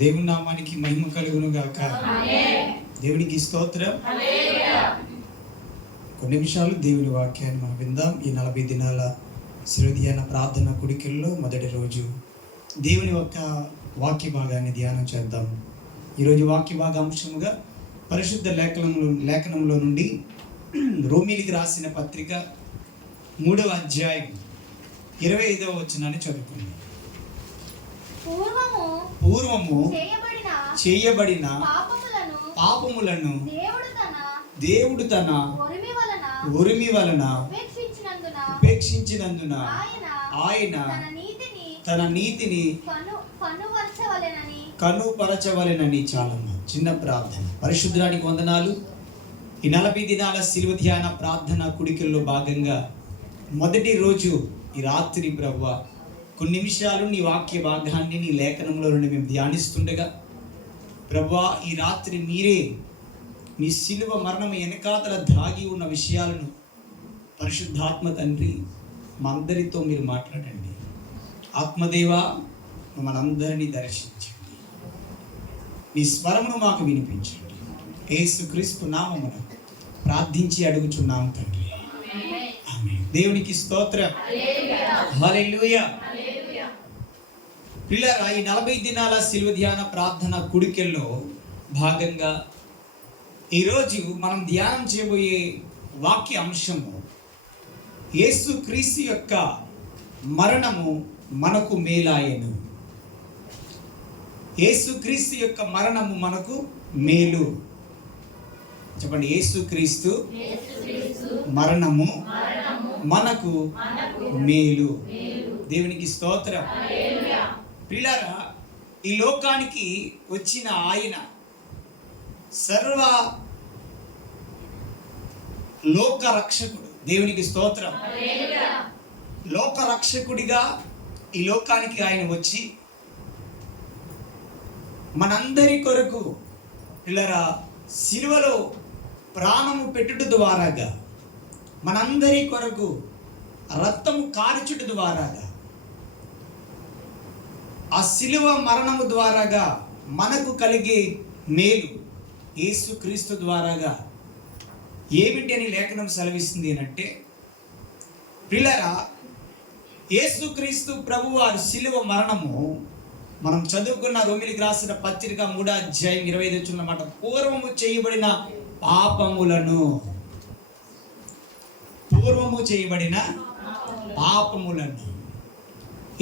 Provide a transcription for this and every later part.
దేవుని నామానికి మహిమ కలుగును గాక. దేవునికి స్తోత్రం. కొన్ని నిమిషాలు దేవుని వాక్యాన్ని మనం విందాం. ఈ 40 దినాల శ్రద్ధ ప్రార్థన కుడికల్లో మొదటి రోజు దేవుని యొక్క వాక్య భాగాన్ని ధ్యానం చేద్దాం. ఈరోజు వాక్య భాగాంశముగా పరిశుద్ధ లేఖనంలో నుండి రోమీలికి రాసిన పత్రిక 3వ అధ్యాయం 25వ వచనాన్ని చదువుకుందాం. పూర్వము చేయబడిన పాపములను దేవుడు తన ఉరిమి వలన ఉపేక్షించినందున ఆయన తన నీతిని కనుపరచవలెనని. చాలా చిన్న ప్రార్థన. పరిశుద్ధానికి వందనాలు. ఈ 40 దినాల శిలువ ధ్యాన ప్రార్థన కుడికల్లో భాగంగా మొదటి రోజు ఈ రాత్రి ప్రభువా కొన్ని నిమిషాలు నీ వాక్య భాగాన్ని నీ లేఖనంలో నుండి మేము ధ్యానిస్తుండగా ప్రభువా ఈ రాత్రి మీరే నీ శిలువ మరణం వెనకాతల దాగి ఉన్న విషయాలను పరిశుద్ధాత్మ తండ్రి మా అందరితో మీరు మాట్లాడండి. ఆత్మదేవా మనందరినీ దర్శించండి. నీ స్వరమును మాకు వినిపించండి. యేసుక్రీస్తు నామమున ప్రార్థించి అడుగుచున్నాం తండ్రి. ఆమేన్. దేవునికి స్తోత్రం. హల్లెలూయా. పిల్లరా, ఈ 40 దినాల శిలువ ధ్యాన ప్రార్థన కుడికెల్లో భాగంగా ఈరోజు మనం ధ్యానం చేయబోయే వాక్య అంశము యేసుక్రీస్తు యొక్క మరణము మనకు మేలాయెను. యేసుక్రీస్తు యొక్క మరణము మనకు మేలు. చెప్పండి, యేసుక్రీస్తు మరణము మనకు మేలు. దేవునికి స్తోత్రం. ప్రియులారా, ఈ లోకానికి వచ్చిన ఆయన సర్వ లోక రక్షకుడు. దేవునికి స్తోత్రం. లోక రక్షకుడిగా ఈ లోకానికి ఆయన వచ్చి మనందరి కొరకు పిల్లరా శిలువలో ప్రాణము పెట్టుట ద్వారాగా, మనందరి కొరకు రక్తము కార్చుట ద్వారాగా, ఆ శిలువ మరణము ద్వారాగా మనకు కలిగే మేలు యేసుక్రీస్తు ద్వారాగా ఏమిటి అని లేఖనం సెలవిస్తుంది అంటే, పిల్లరా యేసుక్రీస్తు ప్రభువారు శిలువ మరణము మనం చదువుకున్న రోమీలికి రాసిన పత్రిక 3వ అధ్యాయం 25 వచనమాట. పూర్వము చేయబడిన పాపములను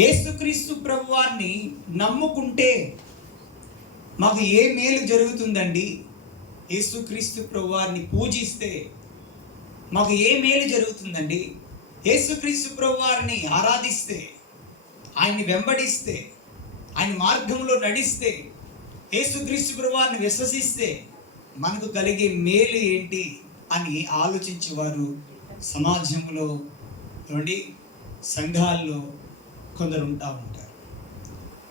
యేసుక్రీస్తు ప్రభువారిని నమ్ముకుంటే మాకు ఏ మేలు జరుగుతుందండి? యేసుక్రీస్తు ప్రభువారిని పూజిస్తే మాకు ఏ మేలు జరుగుతుందండి? యేసుక్రీస్తు ప్రభువారిని ఆరాధిస్తే, ఆయన్ని వెంబడిస్తే, ఆయన మార్గంలో నడిస్తే, యేసుక్రీస్తు ప్రభువారిని విశ్వసిస్తే మనకు కలిగే మేలు ఏంటి అని ఆలోచించేవారు సమాజంలో సంఘాల్లో కొందరు ఉంటారు.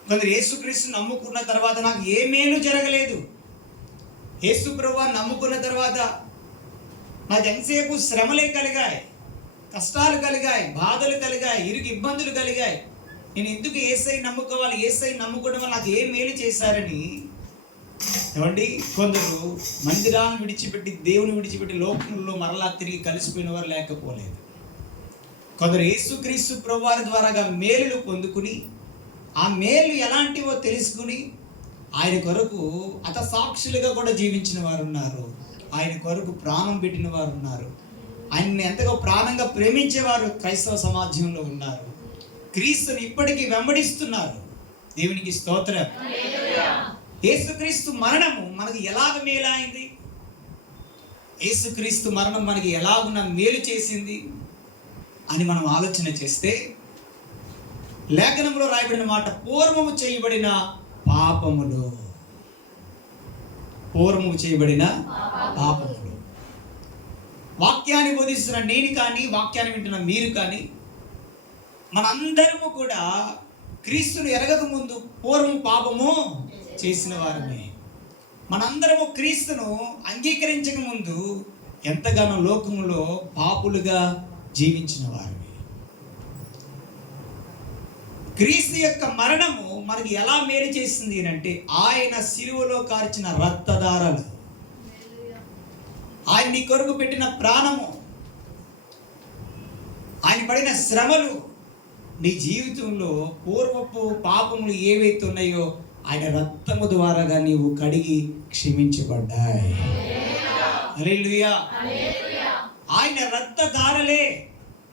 కొందరు యేసుక్రీస్తు నమ్ముకున్న తర్వాత నాకు ఏ మేలు జరగలేదు, యేసు ప్రభువుని నమ్ముకున్న తర్వాత నాకు ఎంతసేపు శ్రమలే కలిగాయి, కష్టాలు కలిగాయి, బాధలు కలిగాయి, ఇబ్బందులు కలిగాయి, నేను ఎందుకు యేసై నమ్ముకోవాలి, యేసై నమ్ముకోవడం వల్ల నాకు ఏ మేలు చేశారని కొందరు మందిరాన్ని విడిచిపెట్టి, దేవుని విడిచిపెట్టి లోకంలో మరలా తిరిగి కలిసిపోయిన వారు లేకపోలేదు. కొందరు యేసుక్రీస్తు ప్రభువారి ద్వారాగా మేలులు పొందుకుని, ఆ మేలు ఎలాంటివో తెలుసుకుని ఆయన కొరకు సాక్షులుగా కూడా జీవించిన వారు ఉన్నారు. ఆయన కొరకు ప్రాణం పెట్టిన వారు ఉన్నారు. ఆయన్ని ఎంతగా ప్రాణంగా ప్రేమించేవారు క్రైస్తవ సమాజంలో ఉన్నారు. క్రీస్తుని ఇప్పటికీ వెంబడిస్తున్నారు. దేవునికి స్తోత్రం. యేసుక్రీస్తు మరణము మనకు ఎలాగ మేలైంది? యేసుక్రీస్తు మరణం మనకి ఎలాగున్న మేలు చేసింది అని మనం ఆలోచన చేస్తే, లేఖనంలో రాయబడిన మాట పూర్వము చేయబడిన పాపములు. వాక్యాన్ని బోధిస్తున్న నేను కానీ, వాక్యాన్ని వింటున్న మీరు కానీ, మనందరము కూడా క్రీస్తును ఎరగక ముందు పూర్వం పాపము చేసిన వారమే. మనందరము క్రీస్తును అంగీకరించక ముందు ఎంతగానో లోకములో పాపులుగా జీవించిన వారమే. క్రీస్తు యొక్క మరణము మనకి ఎలా మేలు చేసింది అంటే ఆయన శిలువలో కార్చిన రక్తధారలు, ఆయన నీ కొరకు పెట్టిన ప్రాణము, ఆయన పడిన శ్రమలు నీ జీవితంలో పూర్వపు పాపములు ఏవైతే ఉన్నాయో ఆయన రక్తము ద్వారాగా నీవు కడిగి క్షమించబడ్డాయి. హల్లెలూయా. ఆయన రక్తధారలే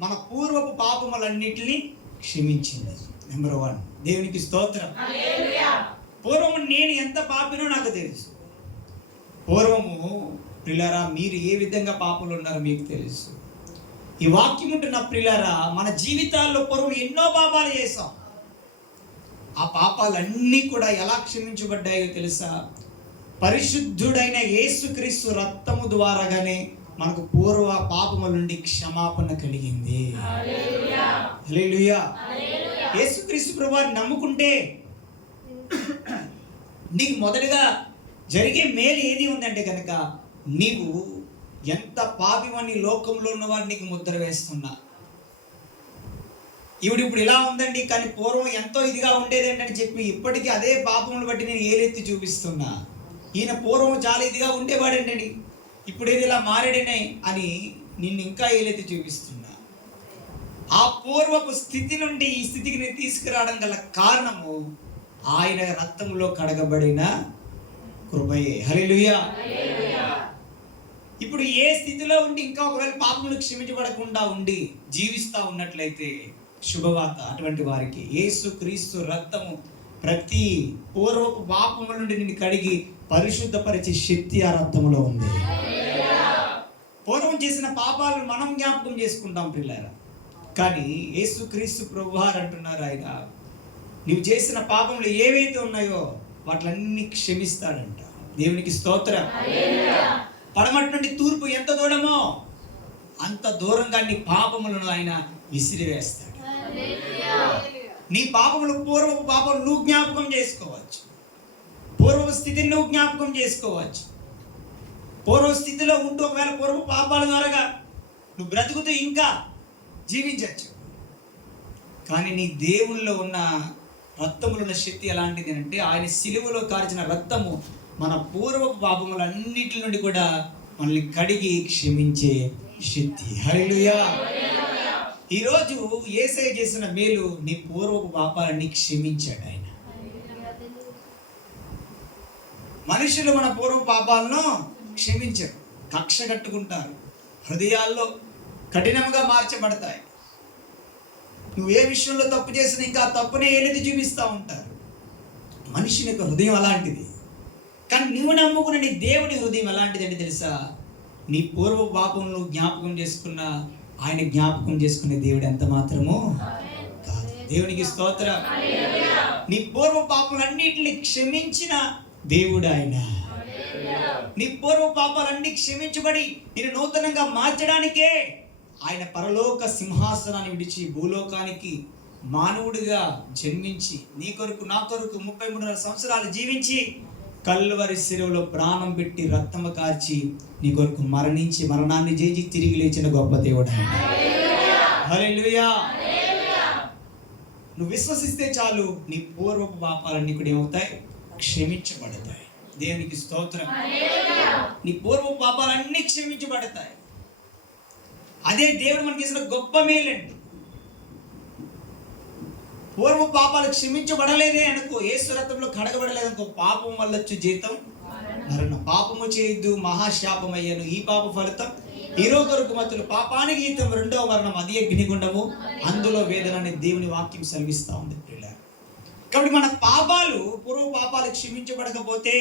మన పూర్వపు పాపములన్నిటిని క్షమించింది. నెంబర్ 1, దేవునికి స్తోత్రం. పూర్వము నేను ఎంత పాపినో నాకు తెలుసు. పూర్వము ప్రియులారా మీరు ఏ విధంగా పాపలు ఉన్నారో మీకు తెలుసు. ఈ వాక్యం ఉంటున్న ప్రియులారా మన జీవితాల్లో పూర్వం ఎన్నో పాపాలు చేసాం. ఆ పాపాలన్నీ కూడా ఎలా క్షమించబడ్డాయో తెలుసా? పరిశుద్ధుడైన యేసుక్రీస్తు రక్తము ద్వారాగానే మనకు పూర్వ పాపముల నుండి క్షమాపణ కలిగింది. హల్లెలూయా. యేసుక్రీస్తు ప్రభువుని నమ్ముకుంటే నీకు మొదటగా జరిగే మేలు ఏది ఉందంటే కనుక నీవు ఎంత పాపివని లోకంలో ఉన్న వారు నీకు ముద్ర వేస్తున్నా. ఇప్పుడు ఇలా ఉందండి, కానీ పూర్వం ఎంతో ఇదిగా ఉండేది ఏంటని చెప్పి ఇప్పటికీ అదే పాపములు బట్టి నేను ఏలెత్తి చూపిస్తున్నా. ఈయన పూర్వం చాలా ఇదిగా ఉండేవాడేంటండి, ఇప్పుడు ఏది ఇలా మారాడనే అని నిన్ను ఇంకా ఏలెత్తి చూపిస్తున్నా. ఆ పూర్వపు స్థితి నుండి ఈ స్థితికి నేను తీసుకురావడం గల కారణము ఆయన రక్తంలో కడగబడిన కృపయే. హల్లెలూయా. ఇప్పుడు ఏ స్థితిలో ఉండి ఇంకా ఒకవేళ పాపములు క్షమించబడకుండా ఉండి జీవిస్తూ ఉన్నట్లయితే శుభవార్త అటువంటి వారికి యేసుక్రీస్తు రక్తము ప్రతి పూర్వపు పాపముల నుండి నిన్ను కడిగి పరిశుద్ధపరిచే శక్తి ఆ రక్తములో ఉంది. పూర్వం చేసిన పాపాలను మనం జ్ఞాపకం చేసుకుంటాం పిల్లరా, కానీ యేసుక్రీస్తు ప్రభువారు అంటున్నారు ఆయన నువ్వు చేసిన పాపములు ఏవైతే ఉన్నాయో వాటిలన్నీ క్షమిస్తాడంట. దేవునికి స్తోత్రం. పడమటి నుండి తూర్పు ఎంత దూరమో అంత దూరంగా నీ పాపములను ఆయన విసిరివేస్తాడు. నీ పాపములు పూర్వపు పాపం నువ్వు జ్ఞాపకం చేసుకోవచ్చు. పూర్వ స్థితిని నువ్వు జ్ఞాపకం చేసుకోవచ్చు. పూర్వ స్థితిలో ఉంటూ ఒకవేళ పూర్వ పాపాల ద్వారా నువ్వు బ్రతుకుతూ ఇంకా జీవించవచ్చు. కానీ నీ దేవుల్లో ఉన్న రక్తములో ఉన్న శక్తి ఎలాంటిది అంటే ఆయన శిలువలో కార్చిన రక్తము మన పూర్వపు పాపములన్నిటి నుండి కూడా మనల్ని కడిగి క్షమించే శక్తి. హల్లెలూయా. ఈరోజు యేసయ్య చేసిన మేలు నీ పూర్వపు పాపాలన్నీ క్షమించాడు ఆయన. మనుషులు మన పూర్వ పాపాలను క్షమించరు, కక్ష కట్టుకుంటారు, హృదయాల్లో కఠినంగా మార్చబడతాయి. నువ్వు ఏ విషయంలో తప్పు చేసినా ఇంకా తప్పునే ఏలెత్తి చూపిస్తూ ఉంటారు. మనిషిని యొక్క హృదయం అలాంటిది. కానీ నువ్వు నమ్ముకున్న నీ దేవుని హృదయం ఎలాంటిది అంటే తెలుసా? నీ పూర్వ పాపంలో జ్ఞాపకం చేసుకున్న ఆయన జ్ఞాపకం చేసుకునే దేవుడు ఎంత మాత్రమో కాదు. దేవునికి స్తోత్రం. నీ పూర్వ పాపలన్నిటిని క్షమించిన దేవుడు ఆయన. నీ పూర్వ పాపాలన్నీ క్షమించబడి నేను నూతనంగా మార్చడానికే ఆయన పరలోక సింహాసనాన్ని విడిచి భూలోకానికి మానవుడిగా జన్మించి నీ కొరకు నా కొరకు 33 సంవత్సరాలు జీవించి కల్వరి శిలువలో ప్రాణం పెట్టి రక్తము కార్చి నీ కొరకు మరణించి మరణాన్ని జయించి తిరిగి లేచిన గొప్ప దేవుడు ఆయన. హల్లెలూయా. నువ్వు విశ్వసిస్తే చాలు నీ పూర్వపు పాపాలన్నీ కూడా ఏమవుతాయి? క్షమించబడతాయి. దేవునికి స్తోత్రం. నీ పూర్వపు పాపాలన్నీ క్షమించబడతాయి. అదే దేవుడు మనకి చేసిన గొప్ప మేలండి. పూర్వ పాపాలు క్షమించబడలేదే అనుకో, యేసు రక్తంలో కడగబడలేదు అనుకో, పాపం వల్ల వచ్చే జీతం మరణం. పాపము చేయొద్దు మహాశాపమయ్యను, ఈ పాప ఫలితం ఈరోగరుకు మతులు, పాపానికి జీతం 2వ మరణం, అది అగ్నిగుండము, అందులో వేదనని దేవుని వాక్యం సెలవిస్తూ ఉంది పిల్లలు. కాబట్టి మన పాపాలు పూర్వ పాపాలు క్షమించబడకపోతే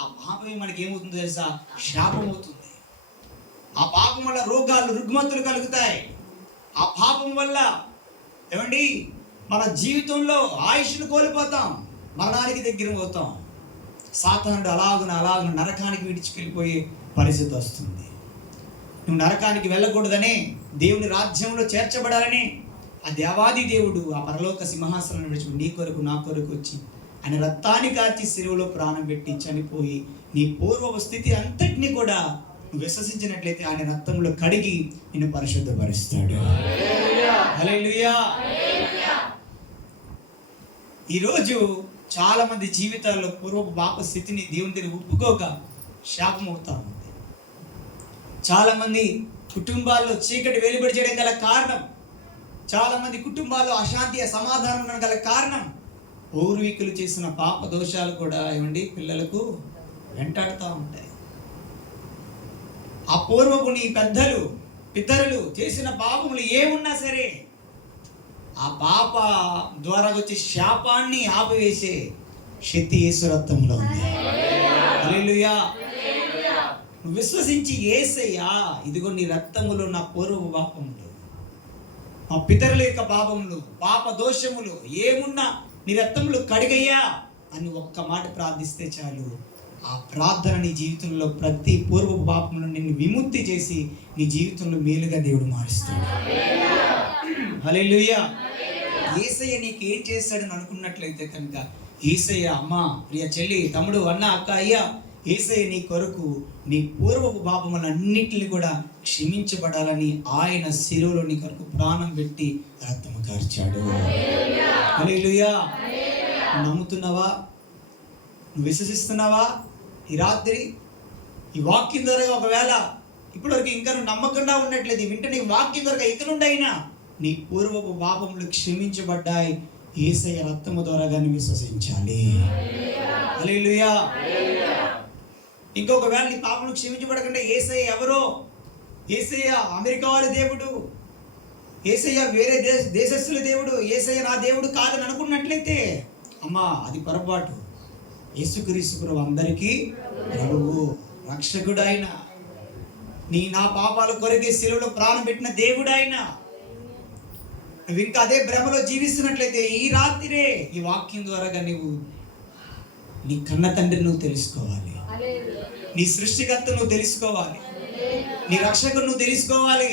ఆ పాపమే మనకి ఏమవుతుందో తెలుసా? శాపం అవుతుంది. ఆ పాపం వల్ల రోగాలు రుగ్మతులు కలుగుతాయి. ఆ పాపం వల్ల ఏమండి మన జీవితంలో ఆయుష్ను కోల్పోతాం, మరణానికి దగ్గర పోతాం. సాతానుడు అలాగున నరకానికి విడిచికెళ్ళిపోయే పరిస్థితి వస్తుంది. నువ్వు నరకానికి వెళ్ళకూడదని, దేవుని రాజ్యంలో చేర్చబడాలని ఆ దేవాది దేవుడు ఆ పరలోక సింహాసనం విడిచి నీ కొరకు నా కొరకు వచ్చి ఆయన రక్తాన్ని కార్చి శిలువలో ప్రాణం పెట్టి చనిపోయి నీ పూర్వ స్థితి అంతటినీ కూడా నువ్వు విశ్వసించినట్లయితే ఆయన రక్తంలో కడిగి నిన్ను పరిశుద్ధపరుస్తాడు. హల్లెలూయా. ఈరోజు చాలా మంది జీవితాల్లో పూర్వపు పాప స్థితిని దేవుని దగ్గర ఒప్పుకోక శాపం అవుతా ఉంది. చాలా మంది కుటుంబాల్లో చీకటి వెలుబడి చేయడం గల కారణం, చాలా మంది కుటుంబాల్లో అశాంతి అసమాధానం ఉండడం గల కారణం పూర్వీకులు చేసిన పాప దోషాలు కూడా ఏమండి పిల్లలకు వెంటాడుతూ ఉంటాయి. ఆ పూర్వపు నీ పెద్దలు పితరులు చేసిన పాపములు ఏమున్నా సరే ఆ పాప ద్వారా వచ్చే శాపాన్ని ఆపివేసే శక్తి యేసు రక్తంలో ఉంది. హల్లెలూయా. నువ్వు విశ్వసించి యేసయ్యా, ఇదిగో నీ రక్తములో నా పూర్వపు పాపములు, మా పితరుల యొక్క పాపములు, పాప దోషములు ఏమున్నా నీ రక్తములు కడిగయ్యా అని ఒక్క మాట ప్రార్థిస్తే చాలు. ఆ ప్రార్థన నీ జీవితంలో ప్రతి పూర్వపు పాపములను నిన్ను విముక్తి చేసి నీ జీవితంలో మేలుగా దేవుడు మారుస్తాడు. హల్లెలూయా. యేసయ్య నీకు ఏం చేశాడని అనుకున్నట్లయితే కనుక, యేసయ్య అమ్మ, ప్రియ చెల్లి, తమ్ముడు, అన్న, అక్క, అయ్య, యేసయ్య నీ కొరకు నీ పూర్వపు పాపములన్నిటిని కూడా క్షమించబడాలని ఆయన శిలువలో నీ కొరకు ప్రాణం పెట్టి రక్తము కార్చాడు. హల్లెలూయా. నమ్ముతున్నావా? నువ్వు విశ్వసిస్తున్నావా? ఈ రాత్రి ఈ వాక్యం ద్వారా ఒకవేళ ఇప్పటివరకు ఇంకా నువ్వు నమ్మకుండా ఉన్నట్లేదు, వింటే ఈ వాక్యం ద్వారా ఇక నుండి అయినా నీ పూర్వపు పాపములు క్షమించబడ్డాయి యేసయ్య రక్తము ద్వారా కానీ విశ్వసించాలి. హల్లెలూయా. ఇంకొకవేళ నీ పాపములు క్షమించబడకుండా యేసయ్య ఎవరో, యేసయ్య అమెరికా వాళ్ళ దేవుడు, యేసయ్య వేరే దేశస్థుల దేవుడు, యేసయ్య నా దేవుడు కాదని అనుకున్నట్లయితే అమ్మా, అది పొరపాటు. యేసుక్రీస్తు ప్రభువు అందరికీ ప్రభువు, రక్షకుడు ఆయన, నా పాపాల కొరకే శిలువలో ప్రాణం పెట్టిన దేవుడు ఆయన. నువ్వు ఇంకా అదే భ్రమలో జీవిస్తున్నట్లయితే ఈ రాత్రిరే ఈ వాక్యం ద్వారాగా నువ్వు నీ కన్న తండ్రిని నువ్వు తెలుసుకోవాలి, నీ సృష్టికర్త నువ్వు తెలుసుకోవాలి, నీ రక్షకుడు నువ్వు తెలుసుకోవాలి,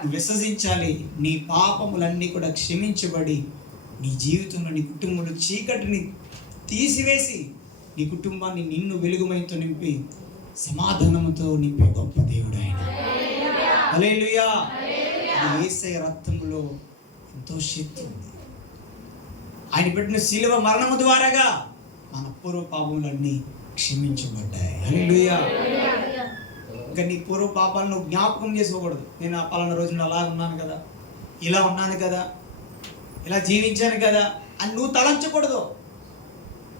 నువ్వు విశ్వసించాలి. నీ పాపములన్నీ కూడా క్షమించబడి నీ జీవితంలో నీ కుటుంబంలో చీకటిని తీసివేసి నీ కుటుంబాన్ని నిన్ను వెలుగుమైతో నింపి సమాధానంతో నింపే గొప్ప దేవుడు ఆయన. హల్లెలూయా. యేసయ్య రక్తంలో ఎంతో శక్తి ఉంది. ఆయన పెట్టిన శిలువ మరణము ద్వారాగా మన పూర్వ పాపములన్నీ క్షమించబడ్డాయి. హల్లెలూయా. ఇంకా నీ పూర్వ పాపాలను జ్ఞాపకం చేసుకోకూడదు. నేను ఆ పలానా రోజున అలా ఉన్నాను కదా, ఇలా ఉన్నాను కదా, ఇలా జీవించాను కదా అని నువ్వు తలంచకూడదు.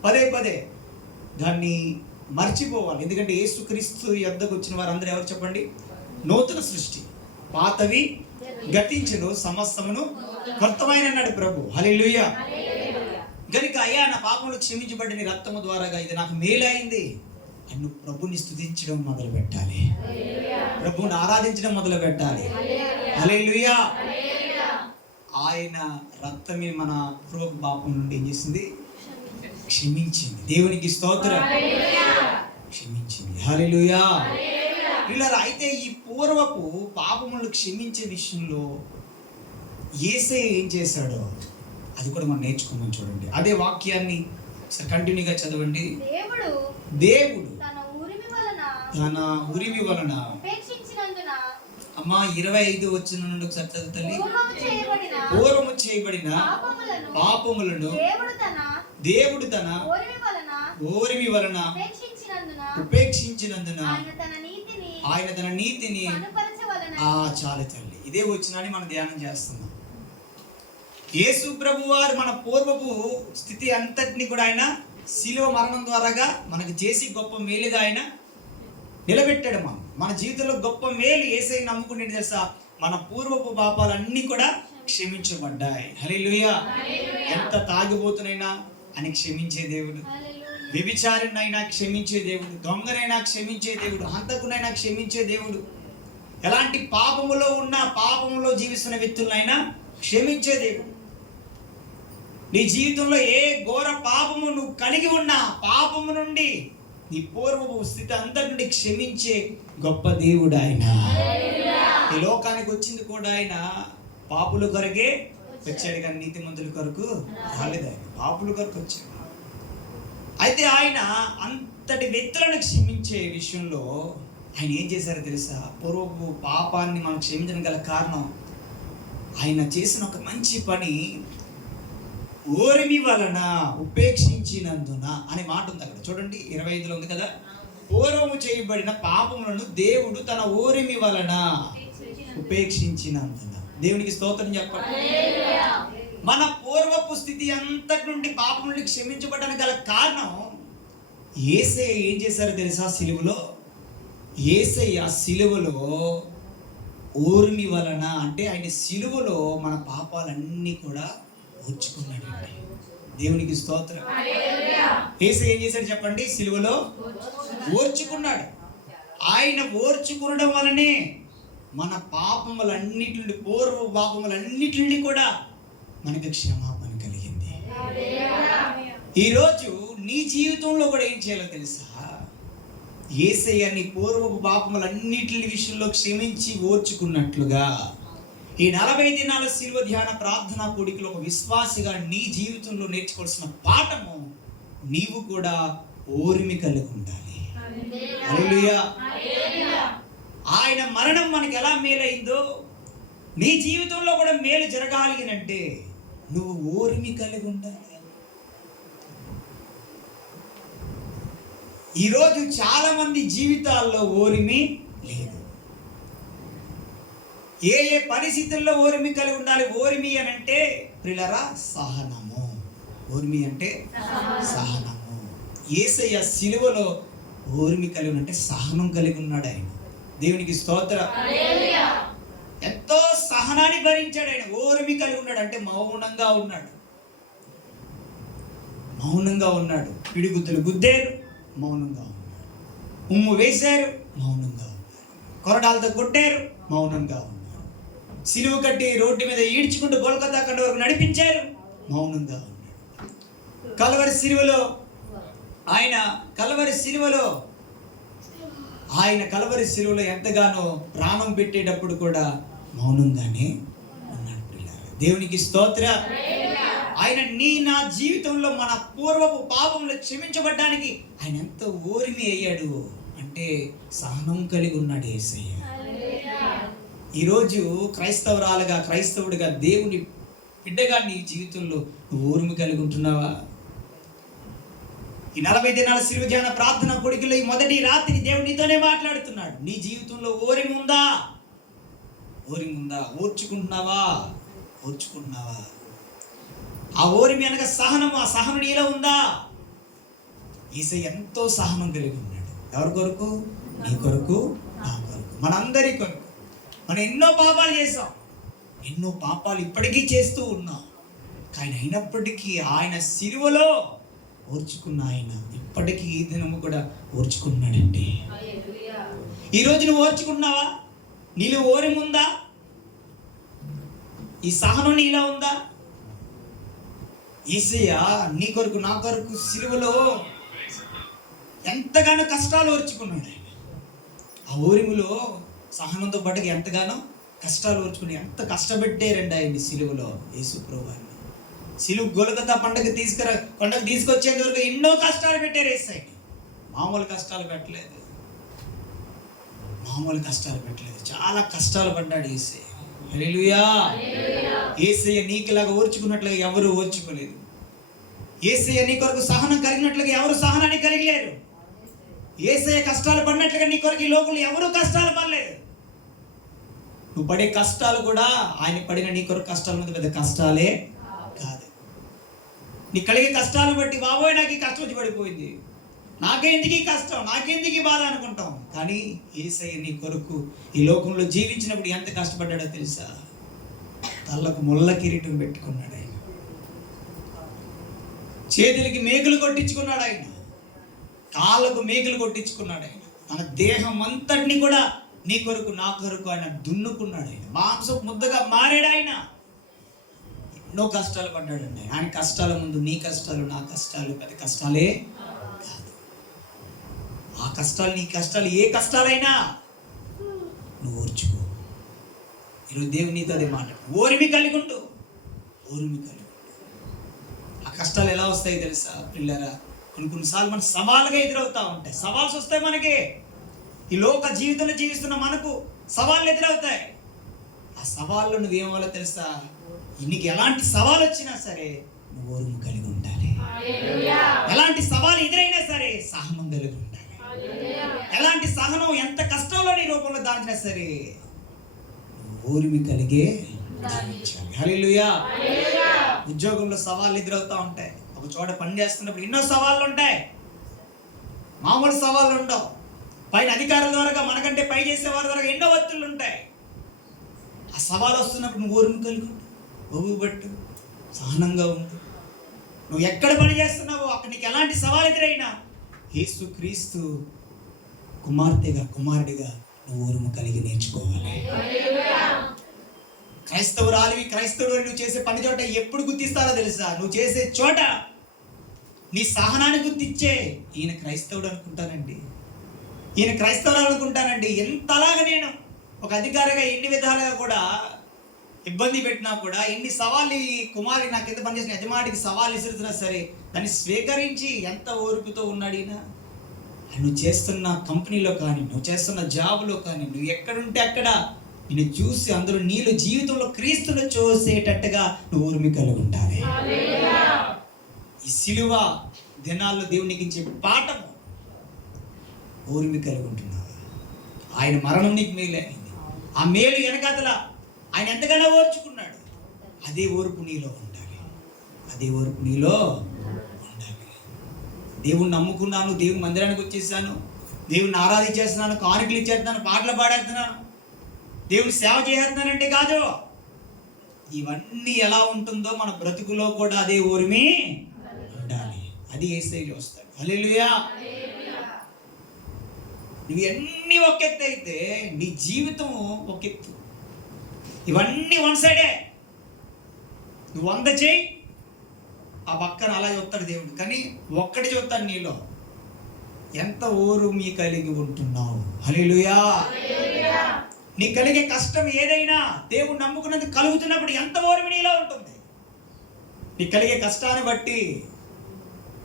పదే పదే దాన్ని మర్చిపోవాలి. ఎందుకంటే యేసుక్రీస్తు యొద్దకు వచ్చిన వారందరూ ఎవరు చెప్పండి? నూతన సృష్టి, పాతవి గతించును, సమస్తమును కొత్తమైన అన్నాడు ప్రభు. హల్లెలూయా. గనుక అయ్యా, నా పాపములు క్షమించబడి నీ రక్తము ద్వారాగా ఇది నాకు మేలైంది అని నువ్వు ప్రభుని స్తుతించడం మొదలు పెట్టాలి, ప్రభుని ఆరాధించడం మొదలు పెట్టాలి. హల్లెలూయా. ఆయన రక్తమే మన పూర్వ పాపం నుండి ఏం చేసింది? క్షమించింది. దేవునికి స్తోత్రం. క్షమించింది. హల్లెలూయా. అయితే ఈ పూర్వపు పాపములను క్షమించే విషయంలో యేసయ్య ఏం చేశాడో అది కూడా మనం నేర్చుకోమని చూడండి. అదే వాక్యాన్ని కంటిన్యూగా చదవండి. దేవుడు తన ఉరిమి వలన అమ్మా 25 వచ్చిన నుండి ఒకసారి చదువుతల్లి. పూర్వము చేయబడిన పాపములను దేవుడు తన ఓరిమి వలన ఉపేక్షించినందున ఆయన తన నీతిని చాలు తల్లి. ఇదే వచ్చినని మనం ధ్యానం చేస్తున్నాం. యేసు ప్రభు వారు మన పూర్వపు స్థితి అంతటిని కూడా ఆయన శిలువ మరణం ద్వారాగా మనకు చేసి గొప్ప మేలుగా ఆయన నిలబెట్టాడు. మన జీవితంలో గొప్ప మేలు యేసయ్యను నమ్ముకునే తెలుసా, మన పూర్వపు పాపాలన్నీ కూడా క్షమించబడ్డాయి. హల్లెలూయా. ఎంత తాగిపోతునైనా ఆయన క్షమించే దేవుడు, వ్యభిచారినైనా క్షమించే దేవుడు, దొంగనైనా క్షమించే దేవుడు, హంతకునైనా క్షమించే దేవుడు, ఎలాంటి పాపములో ఉన్న పాపములో జీవిస్తున్న వ్యక్తులనైనా క్షమించే దేవుడు. నీ జీవితంలో ఏ ఘోర పాపము నువ్వు కలిగి ఉన్నా పాపము నుండి నీ పూర్వపు స్థితి అంతటి నుండి క్షమించే గొప్ప దేవుడు ఆయన. ఈ లోకానికి వచ్చింది కూడా ఆయన పాపుల కొరకే వచ్చాడు, కానీ నీతిమంతుల కొరకు రాలేదు. ఆయన పాపుల కొరకు వచ్చాడు. అయితే ఆయన అంతటి వ్యక్తులను క్షమించే విషయంలో ఆయన ఏం చేశారో తెలుసా? పూర్వపు పాపాన్ని మనం క్షమించడం గల కారణం ఆయన చేసిన ఒక మంచి పని. ఓరిమి వలన ఉపేక్షించినందున అనే మాట ఉంది అక్కడ చూడండి, 25లో ఉంది కదా. పూర్వము చేయబడిన పాపములను దేవుడు తన ఓరిమి వలన ఉపేక్షించినందున. దేవునికి స్తోత్రం చెప్పండి. మన పూర్వపు స్థితి అంతటి నుండి పాపం నుండి క్షమించబడడానికి గల కారణం యేసయ్య ఏం చేశారో తెలుసా? సిలువలో యేసయ్య సిలువలో ఓర్మి వలన, అంటే ఆయన సిలువలో మన పాపాలన్నీ కూడా ఓర్చుకున్నాడండి. దేవునికి స్తోత్రం. యేసయ్య ఏం చేశాడు చెప్పండి? సిలువలో ఓర్చుకున్నాడు. ఆయన ఓర్చుకునడం వలనే మన పాపములన్నిటి నుండి, పూర్వ పాపములన్నిటి నుండి కూడా మనకు క్షమాపణ కలిగింది. ఈరోజు నీ జీవితంలో కూడా ఏం చేయాలో తెలుసా? యేసయ్య నీ పూర్వపు పాపములన్నిటి విషయంలో క్షమించి ఓర్చుకున్నట్లుగా ఈ 40 దినాల శిలువ ధ్యాన ప్రార్థనా కూడికలో ఒక విశ్వాసిగా నీ జీవితంలో నేర్చుకోవాల్సిన పాఠము, నీవు కూడా ఓర్మి కలిగి ఉండాలి. హల్లెలూయా. ఆయన మరణం మనకి ఎలా మేలైందో నీ జీవితంలో కూడా మేలు జరగాలి అంటే నువ్వు ఓర్మి కలిగి ఉండాలి. ఈరోజు చాలా మంది జీవితాల్లో ఓర్మి లేదు. ఏ ఏ పరిస్థితుల్లో ఓర్మి కలిగి ఉండాలి? ఓర్మి అని అంటే ప్రియులారా సహనము. ఓర్మి అంటే సహనము. యేసయ్య సిలువలో ఓర్మి కలిగి అంటే సహనం కలిగి ఉన్నాడు ఆయన. దేవునికి స్తోత్రం. ఎంతో సహనాన్ని భరించాడు ఆయన. ఓర్మి కలిగి ఉన్నాడు అంటే మౌనంగా ఉన్నాడు. మౌనంగా ఉన్నాడు. పిడిగుద్దులు గుద్దారు, మౌనంగా ఉన్నాడు. ఉమ్ము వేశారు, మౌనంగా ఉన్నారు. కొరడాలతో కొట్టారు, మౌనంగా ఉన్నారు. సిలువ కట్టి రోడ్డు మీద ఈడ్చుకుంటూ గొల్గొతా కొండ వరకు నడిపించారు, మౌనంగా ఉన్నాడు. కల్వరి సిలువలో ఆయన కల్వరి సిలువలో ఎంతగానో ప్రాణం పెట్టేటప్పుడు కూడా మౌనంగానే ఉన్నాడు. దేవునికి స్తోత్రం. ఆయన నా జీవితంలో మన పూర్వపు పాపములు క్షమించబడ్డానికి ఆయన ఎంత ఓర్మి అయ్యాడు అంటే సహనం కలిగి ఉన్నాడు యేసయ్య. ఈరోజు క్రైస్తవుడిగా దేవుని బిడ్డగా నీ జీవితంలో నువ్వు ఓర్మి కలిగి ఉంటున్నావా? ఈ 40 దినాల శిలువ ధ్యాన ప్రార్థన కూడికలో ఈ మొదటి రాత్రి దేవుడు నీతోనే మాట్లాడుతున్నాడు. నీ జీవితంలో ఓర్మి ఉందా? ఓర్చుకుంటున్నావా? ఆ ఓర్మి అనగా సహనం. ఆ సహనం నీలో ఉందా? యేసయ్య ఎంతో సహనం కలిగి ఉన్నాడు. ఎవరి కొరకు? నీ కొరకు, నా కొరకు, మనందరి కొరకు. మనం ఎన్నో పాపాలు చేసాం, ఎన్నో పాపాలు ఇప్పటికీ చేస్తూ ఉన్నాం. కానీ అయినప్పటికీ ఆయన సిలువలో ఓర్చుకున్న ఆయన ఇప్పటికీ ఈ దినము కూడా ఓర్చుకున్నాడండి. ఈరోజు నువ్వు ఓర్చుకున్నావా? నీలో ఓర్మి ఉందా? ఈ సహనం నీలో ఉందా? యేసయ్య నీ కొరకు, నా కొరకు సిలువలో ఎంతగానో కష్టాలు ఓర్చుకున్నాడు ఆయన. ఆ ఓరిములో సహనంతో పాటుగా ఎంతగానో కష్టాలు ఓర్చుకుని ఎంత కష్టపెట్టారండి ఆయన సిలువలో. యేసు ప్రభువుని సిలువ గొల్గొతా కొండకు తీసుకొచ్చేంత వరకు ఎన్నో కష్టాలు పెట్టారు యేసయ్యకి. మామూలు కష్టాలు పెట్టలేదు. చాలా కష్టాలు పడ్డాడు యేసయ్య. హల్లెలూయా. యేసయ్య నీకులాగా ఓర్చుకున్నట్లుగా ఎవరు ఓర్చుకోలేదు. యేసయ్య నీ కొరకు సహనం కలిగినట్లుగా ఎవరు సహనాన్ని కలిగలేరు. యేసయ్య కష్టాలు పడినట్లుగా నీ కొరకు ఈ లోకంలో ఎవరు కష్టాలు పడలేదు. నువ్వు పడే కష్టాలు కూడా ఆయన పడిన నీ కొరకు కష్టాల మీద పెద్ద కష్టాలే కాదు. నీ కలిగే కష్టాలను బట్టి బాబోయ్ నాకు ఈ కష్టం వచ్చి పడిపోయింది, నాకెందుకు ఈ కష్టం, నాకెందుకు ఈ బాధ అనుకుంటాం. కానీ యేసయ్య నీ కొరకు ఈ లోకంలో జీవించినప్పుడు ఎంత కష్టపడ్డాడో తెలుసా? తలకు ముళ్ళ కిరీటం పెట్టుకున్నాడు ఆయన, చేతులకి మేకులు కొట్టించుకున్నాడు ఆయన, కాళ్ళకు మేకులు కొట్టించుకున్నాడు ఆయన. తన దేహం అంతటిని కూడా నీ కొరకు, నా కొరకు ఆయన దున్నుకున్నాడు. ఆయన మాంసం ముద్దగా మారాడు. ఆయన ఎన్నో కష్టాలు పడ్డాడండి. ఆయన కష్టాల ముందు నీ కష్టాలు, నా కష్టాలు పెద్ద కష్టాలే కాదు. ఆ కష్టాలు, నీ కష్టాలు ఏ కష్టాలైనా నువ్వు ఓర్చుకో. ఈరోజు దేవుని నీతో అదే మాట, ఓర్మి కలిగి ఉండు. ఆ కష్టాలు ఎలా వస్తాయి తెలుసా పిల్లరా? కొన్నిసార్లు మన సవాలుగా ఎదురవుతా ఉంటాయి. సవాల్స్ వస్తాయి మనకి. ఈ లోక జీవితంలో జీవిస్తున్న మనకు సవాళ్ళు ఎదురవుతాయి. ఆ సవాళ్ళు నువ్వేమవ్వాలో తెలుసా? నీకు ఎలాంటి సవాలు వచ్చినా సరే నువ్వు ఓర్పు కలిగి ఉండాలి. ఎలాంటి సవాలు ఎదురైనా సరే సహనం కలిగి ఉండాలి. ఎలాంటి సహనం ఎంత కష్టంలో నీ రూపంలో దాచినా సరే ఓర్మి కలిగే జీవించాలి. హల్లెలూయా. ఉద్యోగంలో సవాళ్ళు ఎదురవుతూ ఉంటాయి. ఒక చోట పని చేస్తున్నప్పుడు ఎన్నో సవాళ్ళు ఉంటాయి. మామూలు సవాళ్ళు ఉండవు. పైన అధికారుల ద్వారా, మనకంటే పై చేసేవారి ద్వారా ఎన్నో ఒత్తిళ్ళు ఉంటాయి. ఆ సవాలు వస్తున్నప్పుడు నువ్వు ఓర్మి కలిగి ఉండు, ఓపికపట్టు, సహనంగా ఉండు. నువ్వు ఎక్కడ పని చేస్తున్నావో అక్కడ నీకు ఎలాంటి సవాలు ఎదురైనా యేసు క్రీస్తు కుమార్తెగా, కుమారుడిగా నువ్వు ఓర్మి కలిగి నేర్చుకోవాలి. క్రైస్తవురాలివి, క్రైస్తవుడు నువ్వు చేసే పని చోట ఎప్పుడు గుర్తిస్తారో తెలుసా? నువ్వు చేసే చోట నీ సహనాన్ని గుర్తించే ఈయన క్రైస్తవుడు అనుకుంటానండి, ఈయన క్రైస్తవుడు అనుకుంటానండి. ఎంతలాగా నేను ఒక అధికారిగా ఎన్ని విధాలుగా కూడా ఇబ్బంది పెట్టినా కూడా, ఎన్ని సవాళ్ళు ఈ కుమారి నా కింద పనిచేసిన యజమానికి సవాళ్ళు విసురుతున్నా సరే దాన్ని స్వీకరించి ఎంత ఓర్పుతో ఉన్నాడు ఈయన. నువ్వు చేస్తున్న కంపెనీలో కానీ, నువ్వు చేస్తున్న జాబ్లో కానీ, నువ్వు ఎక్కడుంటే అక్కడ నిన్ను చూసి అందరూ నీళ్ళు జీవితంలో క్రీస్తును చూసేటట్టుగా నువ్వు ఓర్మి కలిగి ఉండాలి. ఈ సిలువ దినాల్లో దేవునికి ఇచ్చే పాఠము ఓర్మి కలిగి ఉంటున్నావా? ఆయన మరణం నీకు మేలైంది. ఆ మేలు వెనకాతల ఆయన ఎంతగానో ఓర్చుకున్నాడు. అదే ఓర్పు నీలో ఉండాలి. అదే ఓర్పు నీలో ఉండాలి. దేవుణ్ణి నమ్ముకున్నాను, దేవుని మందిరానికి వచ్చేసాను, దేవుణ్ణి ఆరాధించేస్తున్నాను, కానుకలు ఇచ్చేస్తున్నాను, పాటలు పాడేస్తున్నాను, దేవుని సేవ చేస్తున్నానంటే కాదు. ఇవన్నీ ఎలా ఉంటుందో మన బ్రతుకులో కూడా అదే ఓర్మి ఉండాలి. అది యేసయ్య వస్తాడు. హల్లెలూయా. నువ్వు ఎన్ని ఒక ఎత్తు అయితే నీ జీవితం ఒక ఎత్తు. ఇవన్నీ వన్ సైడే. నువ్వు 100 చేయి, ఆ పక్కన అలా చూస్తాడు దేవుడు. కానీ ఒక్కటి చూస్తాడు నీలో, ఎంత ఓర్మి కలిగి ఉంటున్నావు. హల్లెలూయా. నీ కలిగే కష్టం ఏదైనా దేవుడు నమ్ముకున్నందుకు కలుగుతున్నప్పుడు ఎంత ఓర్మి నీలో ఉంటుంది. నీ కలిగే కష్టాన్ని బట్టి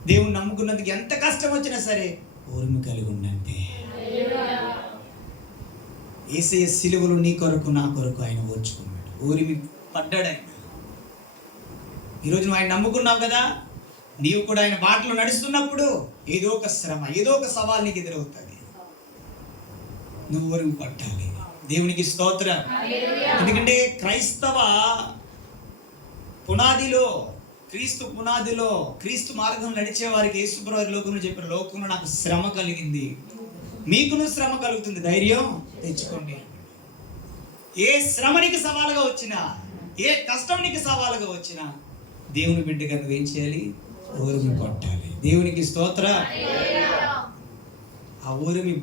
దేవుడు నమ్ముకున్నందుకు ఎంత కష్టం వచ్చినా సరే ఓర్మి కలిగి ఉండండి. యేసయ్య సిలువలో నీ కొరకు, నా కొరకు ఆయన ఓర్చుకున్నాడు, ఓర్మి పడ్డాడు ఆయన. ఈరోజు నువ్వు ఆయన నమ్ముకున్నావు కదా, నీవు కూడా ఆయన బాటలో నడుస్తున్నప్పుడు ఏదో ఒక శ్రమ, ఏదో ఒక సవాల్ నీకు ఎదురవుతుంది. నువ్వు ఓర్మి పట్టాలి. దేవునికి స్తోత్రం. ఎందుకంటే క్రైస్తవ పునాదిలో, క్రీస్తు పునాదిలో, క్రీస్తు మార్గం నడిచే వారికి యేసుప్రభు లోకంలో చెప్పిన, లోకంలో నాకు శ్రమ కలిగింది, మీకును శ్రమ కలుగుతుంది, ధైర్యం తెచ్చుకోండి. ఏ శ్రమ నీకు సవాలుగా వచ్చినా, ఏ కష్టం నీకు సవాలుగా వచ్చినా దేవుని బిడ్డగా నువ్వేం చేయాలి? ఓర్మి పట్టాలి. దేవునికి స్తోత్రం. ఆ ఓర్మి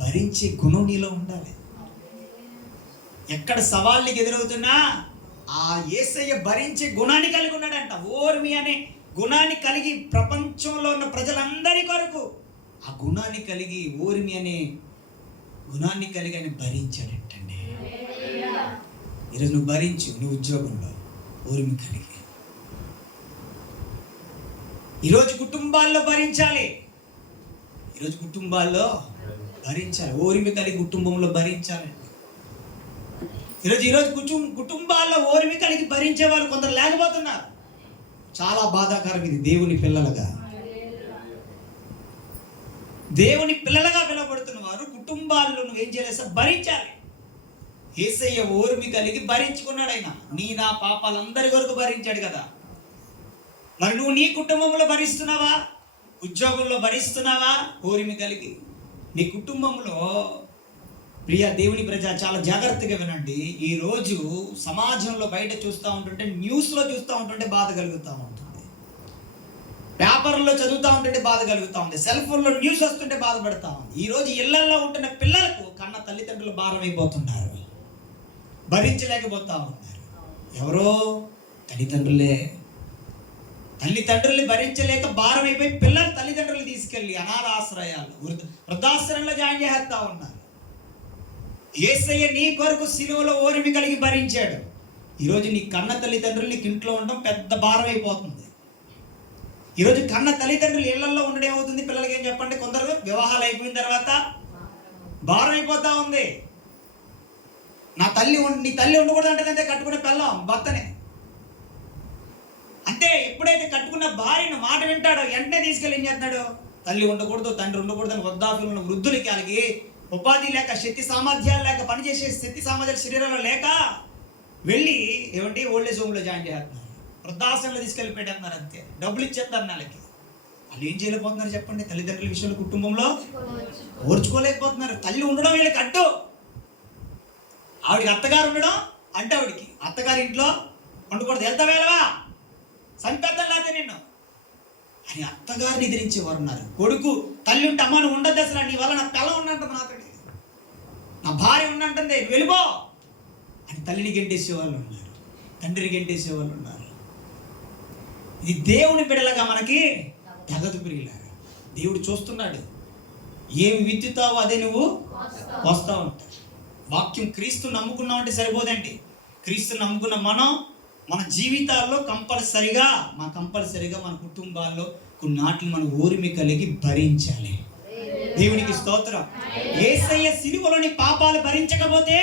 భరించే గుణం నీలో ఉండాలి. ఎక్కడ సవాళ్ళు నీకు ఎదురవుతున్నా ఆ యేసయ్య భరించే గుణాన్ని కలిగి ఉన్నాడంట. ఓర్మి అనే గుణాన్ని కలిగి ప్రపంచంలో ఉన్న ప్రజలందరి కొరకు ఆ గుణాన్ని కలిగి, ఓర్మి అనే గుణాన్ని కలిగి ఆయన భరించాడంటండి. ఈరోజు నువ్వు భరించు. నువ్వు ఉద్యోగంలో ఓర్మి కలిగి, ఈరోజు కుటుంబాల్లో భరించాలి. ఈరోజు కుటుంబాల్లో భరించాలి, ఓర్మి కలిగి కుటుంబంలో భరించాలి. ఈరోజు కుటుంబాల్లో ఓర్మి కలిగి భరించే వాళ్ళు కొందరు లేకపోతున్నారు. చాలా బాధాకరం ఇది. దేవుని పిల్లలుగా పిలువబడుతున్న వారు కుటుంబాల్లో నువ్వేం చేయాలి? భరించాలి. యేసయ్య ఓర్మి కలిగి భరించుకున్నాడు. ఆయన నీ నా పాపాలందరి వరకు భరించాడు కదా. మరి నువ్వు నీ కుటుంబంలో భరిస్తున్నావా? ఉద్యోగంలో భరిస్తున్నావా? ఓర్మి కలిగి నీ కుటుంబంలో. ప్రియ దేవుని ప్రజ, చాలా జాగ్రత్తగా వినండి. ఈరోజు సమాజంలో బయట చూస్తూ ఉంటుంటే, న్యూస్లో చూస్తూ ఉంటుంటే బాధ కలుగుతూ ఉంటుంది, పేపర్లో చదువుతూ ఉంటుంటే బాధ కలుగుతూ ఉంది, సెల్ ఫోన్లో న్యూస్ వస్తుంటే బాధపడతా ఉంది. ఈరోజు ఇళ్లల్లో ఉంటున్న పిల్లలకు కన్న తల్లిదండ్రులు భారం అయిపోతున్నారు, భరించలేకపోతా ఉన్నారు. ఎవరో తల్లిదండ్రుల్ని భరించలేక భారం అయిపోయి పిల్లలు తల్లిదండ్రులు తీసుకెళ్ళి అనాథాశ్రయాలు, వృద్ధాశ్రయంలో జాయిన్ చేస్తా ఉన్నారు. యేసయ్య నీ కొరకు సిలువలో ఓర్మి కలిగి భరించాడు. ఈరోజు నీ కన్న తల్లిదండ్రులు నీకు ఇంట్లో ఉండడం పెద్ద భారం అయిపోతుంది. ఈరోజు కన్న తల్లిదండ్రులు ఇళ్లలో ఉండడం ఏమవుతుంది? పిల్లలకి ఏం చెప్పండి, కొందరు వివాహాలు అయిపోయిన తర్వాత భారం అయిపోతా ఉంది. నీ తల్లి ఉండకూడదు అంటే కట్టుకునే పిల్లం భర్తనే. అంతే. ఎప్పుడైతే కట్టుకున్న భార్యను మాట వింటాడో వెంటనే తీసుకెళ్ళి ఏం చేస్తున్నాడు, తల్లి ఉండకూడదు తండ్రి ఉండకూడదు అని వృద్ధాప్యంలో ఉన్న వృద్ధులకి వాళ్ళకి ఉపాధి లేక శక్తి సామర్థ్యాలు లేక పనిచేసే శక్తి సామర్థ్యాలు శరీరంలో లేక వెళ్ళి ఏమంటే ఓల్డేజ్ హోమ్లో జాయిన్ చేస్తున్నారు, వృద్ధాశ్రమంలో తీసుకెళ్ళి పెట్టేస్తున్నారు. అంతే, డబ్బులు ఇచ్చేస్తారు నెలకి. వాళ్ళు ఏం చేయలేకపోతున్నారు చెప్పండి, తల్లిదండ్రుల విషయంలో కుటుంబంలో ఓర్చుకోలేకపోతున్నారు. తల్లి ఉండడం వీళ్ళకి అడ్డు, ఆవిడికి అత్తగారు ఉండడం అంటే ఆవిడికి అత్తగారి ఇంట్లో ఉండకూడదు, వెళ్తా వేలవా సంపెద్దం లేకపోతే నిన్ను అని అత్తగారిని ఎదిరించేవారు ఉన్నారు. కొడుకు తల్లి ఉంటే అమ్మ నువ్వు ఉండద్దు, అసలు నీ వల్ల నా పిల్ల ఉన్నంటుంది, నాతోటి నా భార్య ఉన్నంటుంది, వెళ్ళిపో అని తల్లిని గెంటేసే వాళ్ళు ఉన్నారు, తండ్రిని గెంటేసే వాళ్ళు ఉన్నారు. ఇది దేవుని బిడ్డలుగా మనకి తెగదు ప్రియులారా. దేవుడు చూస్తున్నాడు, ఏమి విత్తుతావో అదే నువ్వు వస్తా ఉంటావు. వాక్యం క్రీస్తు నమ్ముకున్నావు అంటే సరిపోదండి. క్రీస్తు నమ్ముకున్న మనం మన జీవితాల్లో కంపల్సరిగా మన కుటుంబాల్లో కొన్నాటిని మనం ఓర్మి కలిగి భరించాలి. దేవునికి స్తోత్రం. యేసయ్య సిలువలోని పాపాలు భరించకపోతే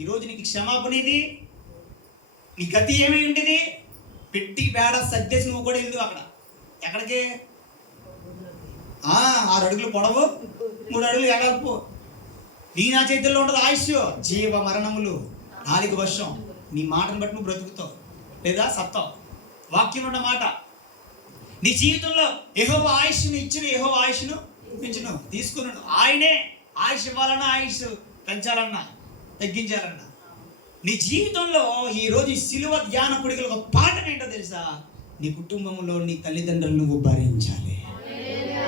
ఈరోజు నీకు క్షమాపణ ఇది, నీ గతి ఏమై ఉండేది? పెట్టి బేడ సర్దేసి నువ్వు కూడా వెళ్ళు అక్కడ. ఎక్కడికి? 6 అడుగులు పొడవు 3 అడుగులు ఎడల్పు. నీ నా చేతుల్లో ఉండదు ఆయుష్, జీవ మరణములు 4 వర్షం. నీ మాటను బట్టి నువ్వు బ్రతుకుతావు లేదా సత్తావు. వాక్యం ఉన్న మాట నీ జీవితంలో యెహోవా ఆయుష్ను ఇచ్చిన యెహోవా ఆయుష్ను పెంచును తీసుకున్నాడు. ఆయనే ఆయుష్ ఇవ్వాలన్నా ఆయుష్ పెంచాలన్నా తగ్గించాలన్నా నీ జీవితంలో ఈరోజు ఈ సిలువ ధ్యాన కొడుకులు ఒక పాఠం ఏంటో తెలుసా? నీ కుటుంబంలో నీ తల్లిదండ్రులు నువ్వు భరించాలి.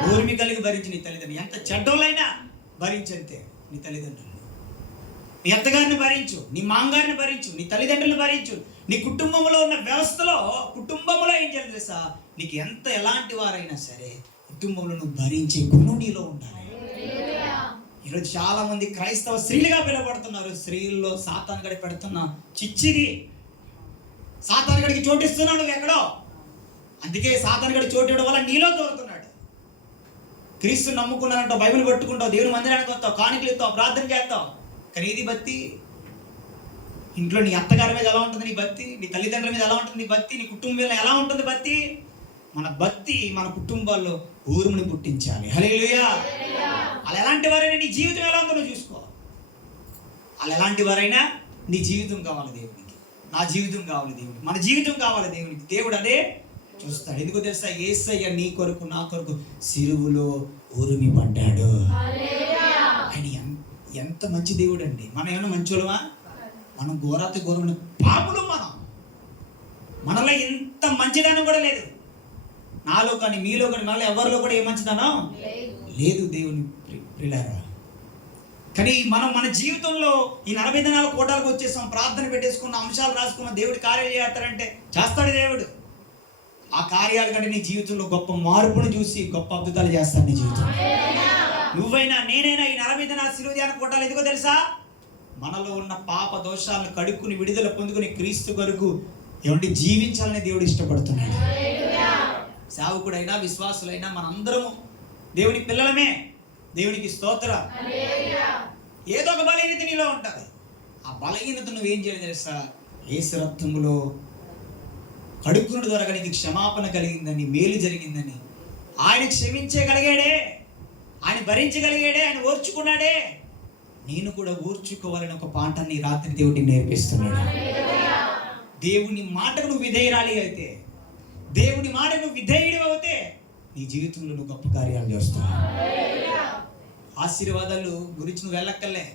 ఊర్మి కలిగి భరించి నీ తల్లిదండ్రులు ఎంత చెడ్డోళ్ళైనా భరించంతే. నీ తల్లిదండ్రులు, నీ అత్తగారిని భరించు, నీ మామగారిని భరించు, నీ తల్లిదండ్రులను భరించు. నీ కుటుంబంలో ఉన్న వ్యవస్థలో కుటుంబంలో ఏం చేయాలి తెలుసా? నీకు ఎంత ఎలాంటి వారైనా సరే కుటుంబంలో నువ్వు భరించే గుణం నీలో ఉండాలి. ఈరోజు చాలా మంది క్రైస్తవ స్త్రీలుగా పిలువబడుతున్నారు. స్త్రీల్లో సాతాను గడి పెడుతున్నా చిచ్చిది, సాతాను గడికి చోటిస్తున్నావు నువ్వు ఎక్కడో. అందుకే సాతాను గడి చోటు ఇవ్వడం వల్ల నీలో దూరుతున్నాడు. క్రీస్తు నమ్ముకున్నానంటావు, బైబిల్ పట్టుకుంటావు, దేవుని మందిరానికి వస్తావు, కానుకలు ఇస్తావు, ప్రార్థన చేస్తావు. కానీ ఇది భక్తి. ఇంట్లో నీ అత్తగారి మీద ఎలా ఉంటుంది నీ భక్తి, నీ తల్లిదండ్రుల మీద ఎలా ఉంటుంది నీ భక్తి, నీ కుటుంబం మీద ఎలా ఉంటుంది భక్తి? మన భక్తి మన కుటుంబాల్లో ఊరుముని పుట్టించాలి. హల్లెలూయా. వాళ్ళు ఎలాంటి వారైనా నీ జీవితం ఎలా ఉందో నువ్వు చూసుకో. వాళ్ళు ఎలాంటి వారైనా నీ జీవితం కావాలి దేవునికి, నా జీవితం కావాలి దేవునికి, మన జీవితం కావాలి దేవునికి. దేవుడు అదే చూస్తాడు. ఎందుకో తెలుసా? యేసయ్య నీ కొరకు నా కొరకు సిలువలో ఊరిమి పడ్డాడు. ఆయన ఎంత మంచి దేవుడు అండి. మనం ఏమన్నా మంచోళమా? మనం ఘోరాతి ఘోరమైన పాపులు. మనలో ఎంత మంచిదనం కూడా లేదు. నాలో కానీ మీలో కానీ మనలో ఎవరిలో కూడా ఏ మంచిదనం లేదు దేవుని ప్రియులారా. కానీ మనం మన జీవితంలో ఈ 40 దినాల కోటాలకు వచ్చేసాం, ప్రార్థన పెట్టేసుకున్న అంశాలు రాసుకున్న దేవుడు కార్యాలు చేస్తాడంటే చేస్తాడు దేవుడు. ఆ కార్యాల కంటే నీ జీవితంలో గొప్ప మార్పును చూసి గొప్ప అద్భుతాలు చేస్తాడు నీ జీవితం. నువ్వైనా నేనైనా ఈ 40 దినాల సిలువ ధ్యాన కోటాలు ఎందుకో తెలుసా? మనలో ఉన్న పాప దోషాలను కడుక్కుని విడుదల పొందుకుని క్రీస్తు కొరకు ఏమంటే జీవించాలని దేవుడు ఇష్టపడుతున్నాడు. సేవకుడైనా విశ్వాసులైనా మనందరము దేవుని పిల్లలమే. దేవునికి స్తోత్రం. ఏదో ఒక బలహీనత నీలో ఉంటుంది. ఆ బలహీనత నువ్వేం చేయాలి తెలుసా? యేసు రక్తములో కడుక్కున్న ద్వారా నీకు క్షమాపణ కలిగిందని, మేలు జరిగిందని, ఆయన క్షమించగలిగాడే, ఆయన భరించగలిగాడే, ఆయన ఓర్చుకున్నాడే. నేను కూడా ఓర్చుకోవాలని ఒక పాఠాన్ని రాత్రి దేవుడికి నేర్పిస్తున్నాడు. దేవుని మాటకు నువ్వు విధేయురాలి అయితే, దేవుని మాటకు నువ్వు విధేయుడు అవుతే నీ జీవితంలో నువ్వు గొప్ప కార్యాలు చేస్తావు. ఆశీర్వాదాలు గురించి నువ్వు వెళ్ళక్కర్లే.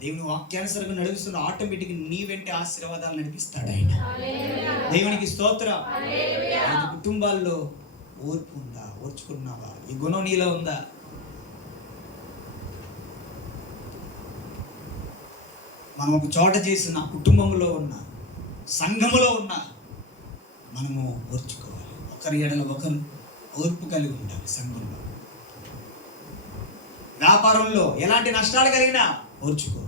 దేవుని వాక్యానుసారంగా నడుస్తున్న ఆటోమేటిక్ నీ వెంటే ఆశీర్వాదాలు నడిపిస్తాడు ఆయన. దేవునికి స్తోత్రం. కుటుంబాల్లో ఓర్పు ఉందా? ఓర్చుకున్నావా? ఈ గుణం నీలో ఉందా? మనం ఒక చోట చేసిన కుటుంబంలో ఉన్న, సంఘములో ఉన్న మనము ఓర్చుకోవాలి. ఒకరి ఎడల ఒకరు ఓర్పు కలిగి ఉండాలి. సంఘంలో, వ్యాపారంలో ఎలాంటి నష్టాలు కలిగినా ఓర్చుకో.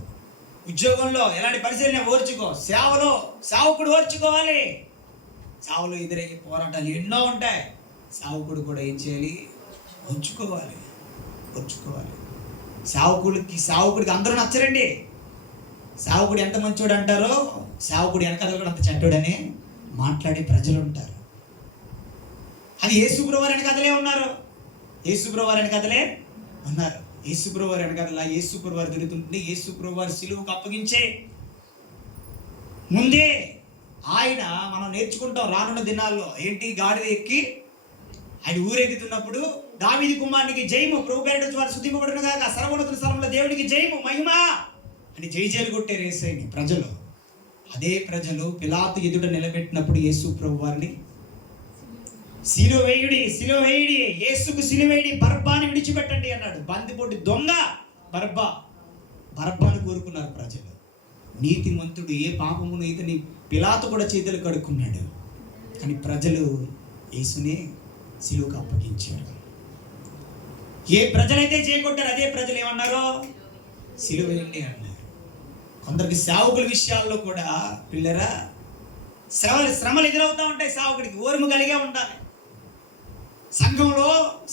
ఉద్యోగంలో ఎలాంటి పరిస్థితులైనా ఓర్చుకో. సేవలో సేవకుడు ఓర్చుకోవాలి. సేవలో ఎదురయ్యే పోరాటాలు ఎన్నో ఉంటాయి. సేవకుడు కూడా ఏం చేయాలి? ఓర్చుకోవాలి. సేవకుడికి అందరూ నచ్చరండి. సేవకుడు ఎంత మంచోడు అంటారో సేవకుడు వెనకాల కూడా అంత చెడ్డోడని మాట్లాడే ప్రజలు ఉంటారు. అది యేసుప్రభువారు వెనకదలే ఉన్నారు. యేసుప్రభువారు వెనకదలే ఉన్నారు. యేసుప్రభువారు వెనకదలా యేసుప్రభువారు తిరుగుతుంటే యేసుప్రభువారు సిలువకు అప్పగించే ముందే ఆయన మనం నేర్చుకుంటాం రానున్న దినాల్లో ఏంటి, గాడిద ఎక్కి ఆయన ఊరెగుతున్నప్పుడు దావీదు కుమారునికి జయము, ప్రభు పేరిట వారు స్తుతింపబడును గాక, సర్వోన్నత స్థలంలో దేవునికి జయము మహిమ అని జయజయలు కొట్టారు యేసయ్యని ప్రజలు. అదే ప్రజలు పిలాతు ఎదుట నిలబెట్టినప్పుడు యేసు ప్రభు వారిని సిలువ వేయుడి, సిలువ వేయుడి, యేసుకు సిలువ వేయుడి, బరబ్బాని విడిచిపెట్టండి అన్నాడు. బందిపోటు దొంగ బరబ్బాను కోరుకున్నారు ప్రజలు. నీతిమంతుడు ఏ పాపమును ఇతని పిలాతు కూడా చేతులు కడుక్కున్నాడు. కానీ ప్రజలు యేసునే సిలువకు అప్పగించారు. ఏ ప్రజలైతే చేయకొట్టారు అదే ప్రజలు ఏమన్నారో సిలువ వేయండి అన్నారు. కొందరికి సేవకుల విషయాల్లో కూడా పిల్లరా శ్రమలు ఎదురవుతూ ఉంటాయి. సేవకుడికి ఓర్ము కలిగే ఉండాలి.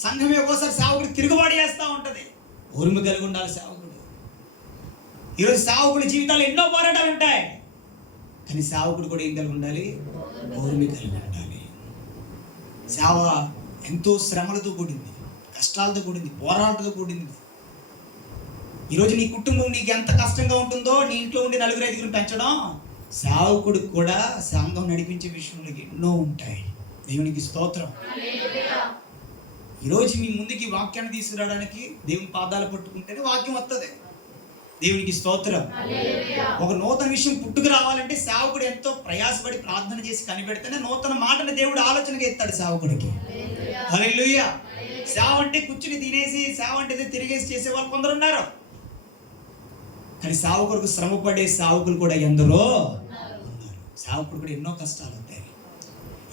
సంఘమే ఒక్కోసారి సేవకుడికి తిరుగుబాటు చేస్తూ ఉంటుంది. ఓర్ము కలిగి ఉండాలి సేవకుడు. ఈరోజు సేవకుడి జీవితాలు ఎన్నో పోరాటాలు ఉంటాయి. కానీ సేవకుడు కూడా ఏం కలిగి ఉండాలి, ఓర్మి కలిగి ఉండాలి. సేవ ఎంతో శ్రమలతో కూడింది, కష్టాలతో కూడింది, పోరాటాలతో కూడింది. ఈరోజు నీ కుటుంబం నీకు ఎంత కష్టంగా ఉంటుందో, నీ ఇంట్లో ఉండి 4-5 పెంచడం, సేవకుడికి కూడా సంఘం నడిపించే విషయంలో ఎన్నో ఉంటాయి. దేవునికి స్తోత్రం. ఈరోజు మీ ముందుకి వాక్యాన్ని తీసుకురావడానికి దేవుని పాదాలు పట్టుకుంటేనే వాక్యం వస్తుంది. దేవునికి స్తోత్రం. ఒక నూతన విషయం పుట్టుకు రావాలంటే సేవకుడు ఎంతో ప్రయాసపడి ప్రార్థన చేసి కనిపెడితేనే నూతన మాటని దేవుడు ఆలోచనగా ఎత్తాడు సేవకుడికి. హల్లెలూయా. సేవ అంటే కూర్చుని తినేసి, సేవ అంటే తిరిగేసి చేసే వాళ్ళు కొందరు ఉన్నారు. కానీ సేవకుడికి శ్రమపడే సేవకులు కూడా ఎందరో ఉన్నారు. సేవకుడు కూడా ఎన్నో కష్టాలు ఉంటాయి.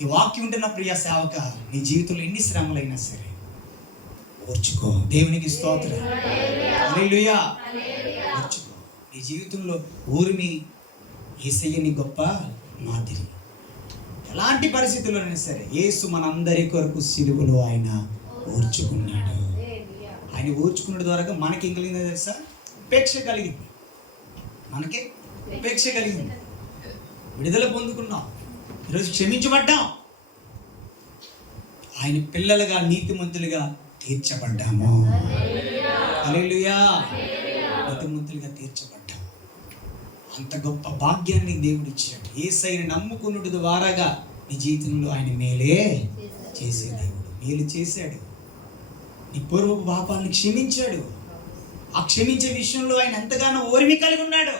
ఈ వాక్యం ఉంటున్న ప్రియ సేవక, నీ జీవితంలో ఎన్ని శ్రమలైనా సరే ఓర్చుకో. దేవునికి స్తోత్రం. హల్లెలూయా. ఓర్చుకో. నీ జీవితంలో ఊరిమి యేసయ్యని గొప్ప మాదిరి. ఎలాంటి పరిస్థితుల్లోనైనా సరే యేసు మనందరి కొరకు సిలువలో ఆయన ఓర్చుకున్నాడు. ఆయన ఓర్చుకున్న ద్వారా మనకి ఏం కలిగిందో తెలుసా? ఉపేక్ష కలిగింది. మనకి ఉపేక్ష కలిగింది. విడుదల పొందుకున్నాం. ఈరోజు క్షమించబడ్డాం. ఆయన పిల్లలుగా నీతిమంతులుగా తీర్చబడ్డాము. హల్లెలూయా. నీతిమంతులుగా తీర్చబడ్డాం. అంత గొప్ప భాగ్యాన్ని దేవుడు ఇచ్చాడు. యేసయ్యని నమ్ముకున్నట్టు ద్వారాగా నీ జీవితంలో ఆయన మేలే చేసే దేవుడు. మేలు చేశాడు. నీ పూర్వపు పాపాలను క్షమించాడు. ఆ క్షమించే విషయంలో ఆయన ఎంతగానో ఓర్మి కలిగి ఉన్నాడు,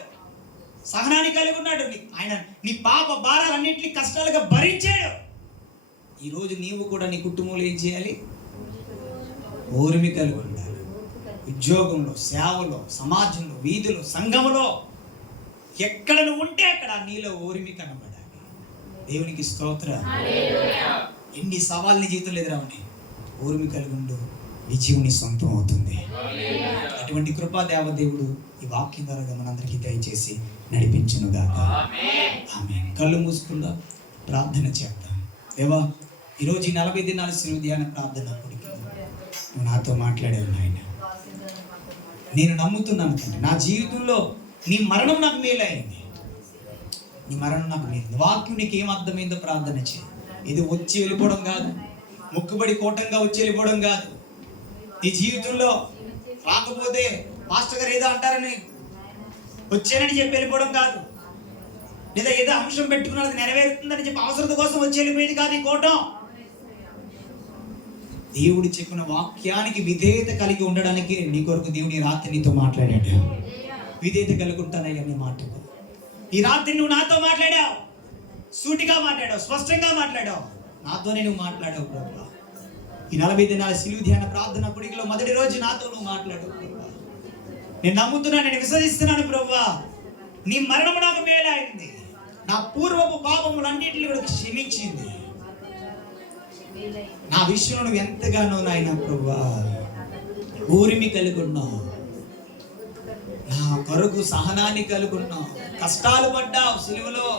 సహనాన్ని కలిగి ఉన్నాడు. ఆయన నీ పాప భారాలన్నింటినీ కష్టాలుగా భరించాడు. ఈరోజు నీవు కూడా నీ కుటుంబంలో ఏం చేయాలి? ఓర్మి కలిగి ఉండాలి. ఉద్యోగంలో, సేవలో, సమాజంలో, వీధిలో, సంఘంలో, ఎక్కడ నువ్వు ఉంటే అక్కడ నీలో ఓర్మి కనబడాలి. దేవునికి స్తోత్రం. ఎన్ని సవాళ్ళని జీవితంలో ఎదురవని ఓర్మి కలిగి ఉండు, విజయం సొంతం అవుతుంది. అటువంటి కృపా దేవదేవుడు ఈ వాక్యం ద్వారా మనందరికీ దయచేసి నడిపించునుగాక. ఆమేన్. కళ్ళు మూసుకుందాం, ప్రార్థన చేద్దాం. దేవా, ఈరోజు ఈ 40 దినాల సిలువ ధ్యాన ప్రార్థన కొడుకు నువ్వు నాతో మాట్లాడావు నాయన. నేను నమ్ముతున్నాను తండ్రి, నా జీవితంలో నీ మరణం నాకు మేలైంది. నీ మరణం నాకు మేలు. వాక్యం నీకు ఏం అర్థమైందో ప్రార్థన చేయి. ఇది వచ్చి వెళ్ళిపోవడం కాదు, ముక్కుబడి కోటంగా వచ్చి వెళ్ళిపోవడం కాదు. నీ జీవితంలో రాకపోతే మాస్టర్ గారు ఏదో అంటారని వచ్చానని చెప్పి వెళ్ళిపోవడం కాదు, లేదా ఏదో అంశం పెట్టుకున్నది నెరవేరుతుందని చెప్పి అవసరత కోసం వచ్చి వెళ్ళిపోయేది కాదు ఈ కోటం. దేవుడు చెప్పిన వాక్యానికి విధేయత కలిగి ఉండడానికి నీ కొరకు దేవుడి రాత్రి నీతో మాట్లాడాడు. విధేయత కలిగి ఉంటానయ్యా నీ మాటకు. ఈ రాత్రి నువ్వు నాతో మాట్లాడావు, సూటిగా మాట్లాడావు, స్పష్టంగా మాట్లాడావు. నాతోనే నువ్వు మాట్లాడావు ప్రభువా. ఈ 40 దినాల సిలువ ధ్యాన ప్రార్థన పొడిగిలో మొదటి రోజు నాతో నువ్వు మాట్లాడావు ప్రభువా. నేను నమ్ముతున్నాను, నేను విశ్వసిస్తున్నాను ప్రభువా. నీ మరణము నాకు మేలైంది, నా పూర్వపు పాపములన్నిటిని కూడా క్షమించింది. నా విషయంలో నువ్వు ఎంతగానో నాయన ప్రభువా ఊరిమి కలిగి ఉన్నావు, నా కొరకు సహనాన్ని కలిగి ఉన్నావు, కష్టాలు పడ్డావు సిలువలో.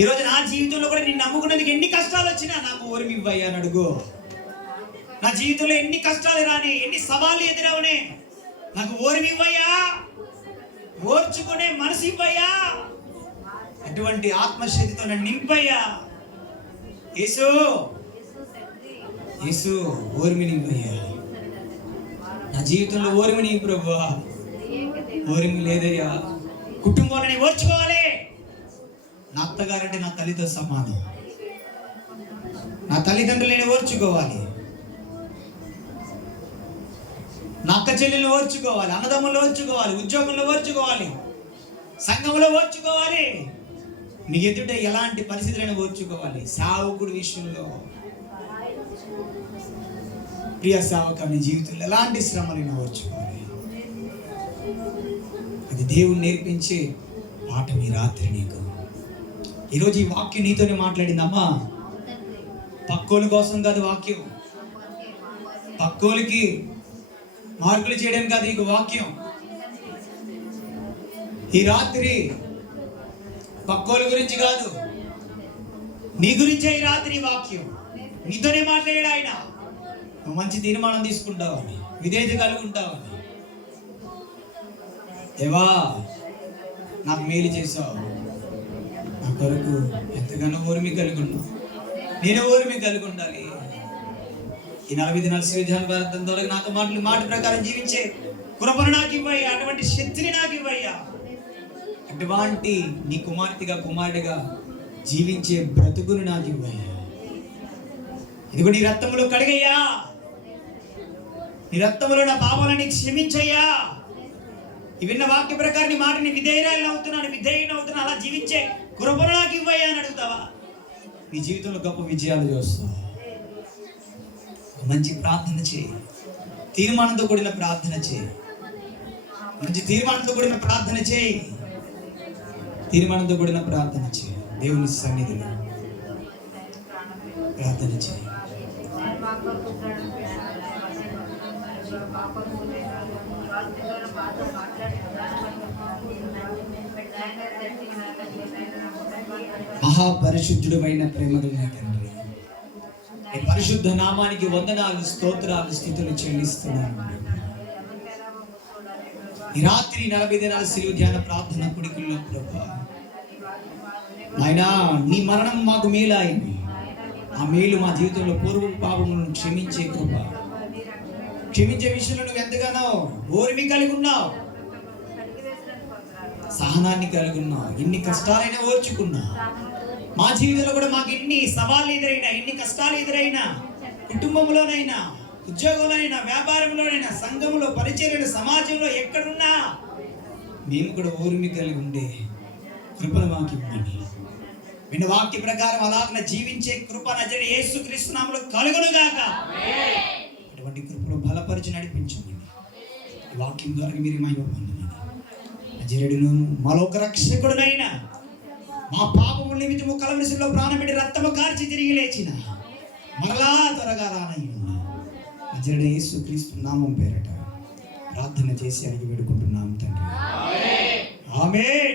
ఈరోజు నా జీవితంలో కూడా నేను నమ్ముకున్నందుకు ఎన్ని కష్టాలు వచ్చినా నాకు ఓర్మి ఇవ్వయ్యా అని అడుగు. నా జీవితంలో ఎన్ని కష్టాలు రాని, ఎన్ని సవాళ్ళు ఎదురవనే, నాకు ఓర్మి ఇవ్వయ్యా, ఓర్చుకునే మనసు ఇవ్వయ్యా, అటువంటి ఆత్మశక్తితో నన్ను నింపయ్యా. యేసు యేసు ఓర్మిని ఇవ్వయ్యా, నా జీవితంలో ఓర్మిని ప్రభువా. ఓర్మి లేదయ్యా, కుటుంబాలని ఓర్చుకోవాలి. నా అత్తగారంటే నా తల్లితో సమానం, నా తల్లిదండ్రులని ఓర్చుకోవాలి, నా అక్క చెల్లెలు ఓర్చుకోవాలి, అన్నదమ్ములు ఓర్చుకోవాలి, ఉద్యోగంలో ఓర్చుకోవాలి, సంఘంలో ఓర్చుకోవాలి, నీ ఎదుట ఎలాంటి పరిస్థితులను ఓర్చుకోవాలి. సావుకుడి విషయంలో ప్రియ సేవక, నీ జీవితంలో ఎలాంటి శ్రమలను ఓర్చుకోవాలి. అది దేవుడు నేర్పించే పాఠం ఈ రాత్రి నీకు. ఈరోజు ఈ వాక్యం నీతోనే మాట్లాడిందమ్మా. పక్కోల కోసం కాదు వాక్యం, పక్కోలకి మార్కులు చేయడం కాదు ఈ వాక్యం. ఈ రాత్రి పక్కోల గురించి కాదు, నీ గురించే ఈ రాత్రి వాక్యం. నీతోనే మాట్లాడాడు ఆయన. నువ్వు మంచి తీర్మానం తీసుకుంటావని, విధేయత కలిగి ఉంటావని. దేవా, నాకు మేలు చేసావు, నా కొరకు ఎంతగానో ఓర్మి కలిగి ఉన్నావు, నేను ఓర్మి కలిగి ఉండాలి. ఈ 40 దినాల శ్రీజాన్ భారతం ద్వారా నాకు మాట ప్రకారం జీవించే కృపను నాకు ఇవ్వయ్యా, అటువంటి శక్తిని నాకు ఇవ్వయ్యా. అటువంటి నీ కుమార్తెగా కుమారుడిగా జీవించే బ్రతుకును నాకు ఇవ్వయ్యా. ఇదిగో నీ రక్తంలో కడిగయ్యా, నీ రక్తంలో నా పాపాలని క్షమించయ్యా. విన్న వాక్య ప్రకారం నీ మాటని విధేయురాలను అవుతున్నాను, అలా జీవించే కృపను నాకు ఇవ్వయ్యా అని అడుగుతావా? నీ జీవితంలో గొప్ప విజయాలు చూస్తావు. మంచి ప్రార్థన చేయి, తీర్మానంతో కూడిన ప్రార్థన చేయి, మంచి తీర్మానంతో కూడిన ప్రార్థన చేయి, తీర్మానంతో కూడిన ప్రార్థన చేయి. దేవుని సన్నిధిలో ప్రార్థన చేయి. మహాపరిశుద్ధుడైన ప్రేమగలిగిన తండ్రి, ఈ పరిశుద్ధ నామానికి వందనాలు, స్తోత్రాలు, స్తుతులు చెల్లిస్తున్నాను. ఈ రాత్రి 40 దినాల సిలువ ధ్యాన ప్రార్థన కుడికిల్లో ప్రభా, నాయనా నీ మరణం మాకు మేలైంది. ఆ మేలు మా జీవితంలో పూర్వ పాపములను క్షమించే కృప, క్షమించే విషయంలో నువ్వు ఎంతగానో ఓర్మి కలిగి ఉన్నావు, సహనాన్ని కలిగి ఉన్నావు. ఎన్ని కష్టాలైనా ఓర్చుకున్నా. మా జీవితంలో కూడా మాకు ఎన్ని సవాళ్ళు ఎదురైనా, ఎన్ని కష్టాలు ఎదురైనా, కుటుంబంలోనైనా, ఉద్యోగంలోనైనా, వ్యాపారంలోనైనా, సంఘంలో, పరిచర్యలో, సమాజంలో ఎక్కడున్నా మేము కూడా ఓర్మి కలిగి ఉండే కృపను మాకు ఇవ్వండి. విన్న వాక్య ప్రకారం అలాగ జీవించే కృప నజరేయుడైన యేసుక్రీస్తు నామములో కలుగును గాక. అటువంటి కృపను బలపరిచి నడిపించండి. ఈ వాక్యం ద్వారా మీరు మహిమ పొందండి. నజరేయుడును మా లోక రక్షకుడునైన, మా పాపముల నిమిత్తము కలవరిశిలో ప్రాణం పెట్టి రక్తము కార్చి తిరిగి లేచిన మరలా త్వరగా రానయ్యున్న నజరేయుడైన యేసుక్రీస్తు నామం పేరట ప్రార్థన చేసి అడిగి వేడుకుంటున్నాం తండ్రి. ఆమేన్.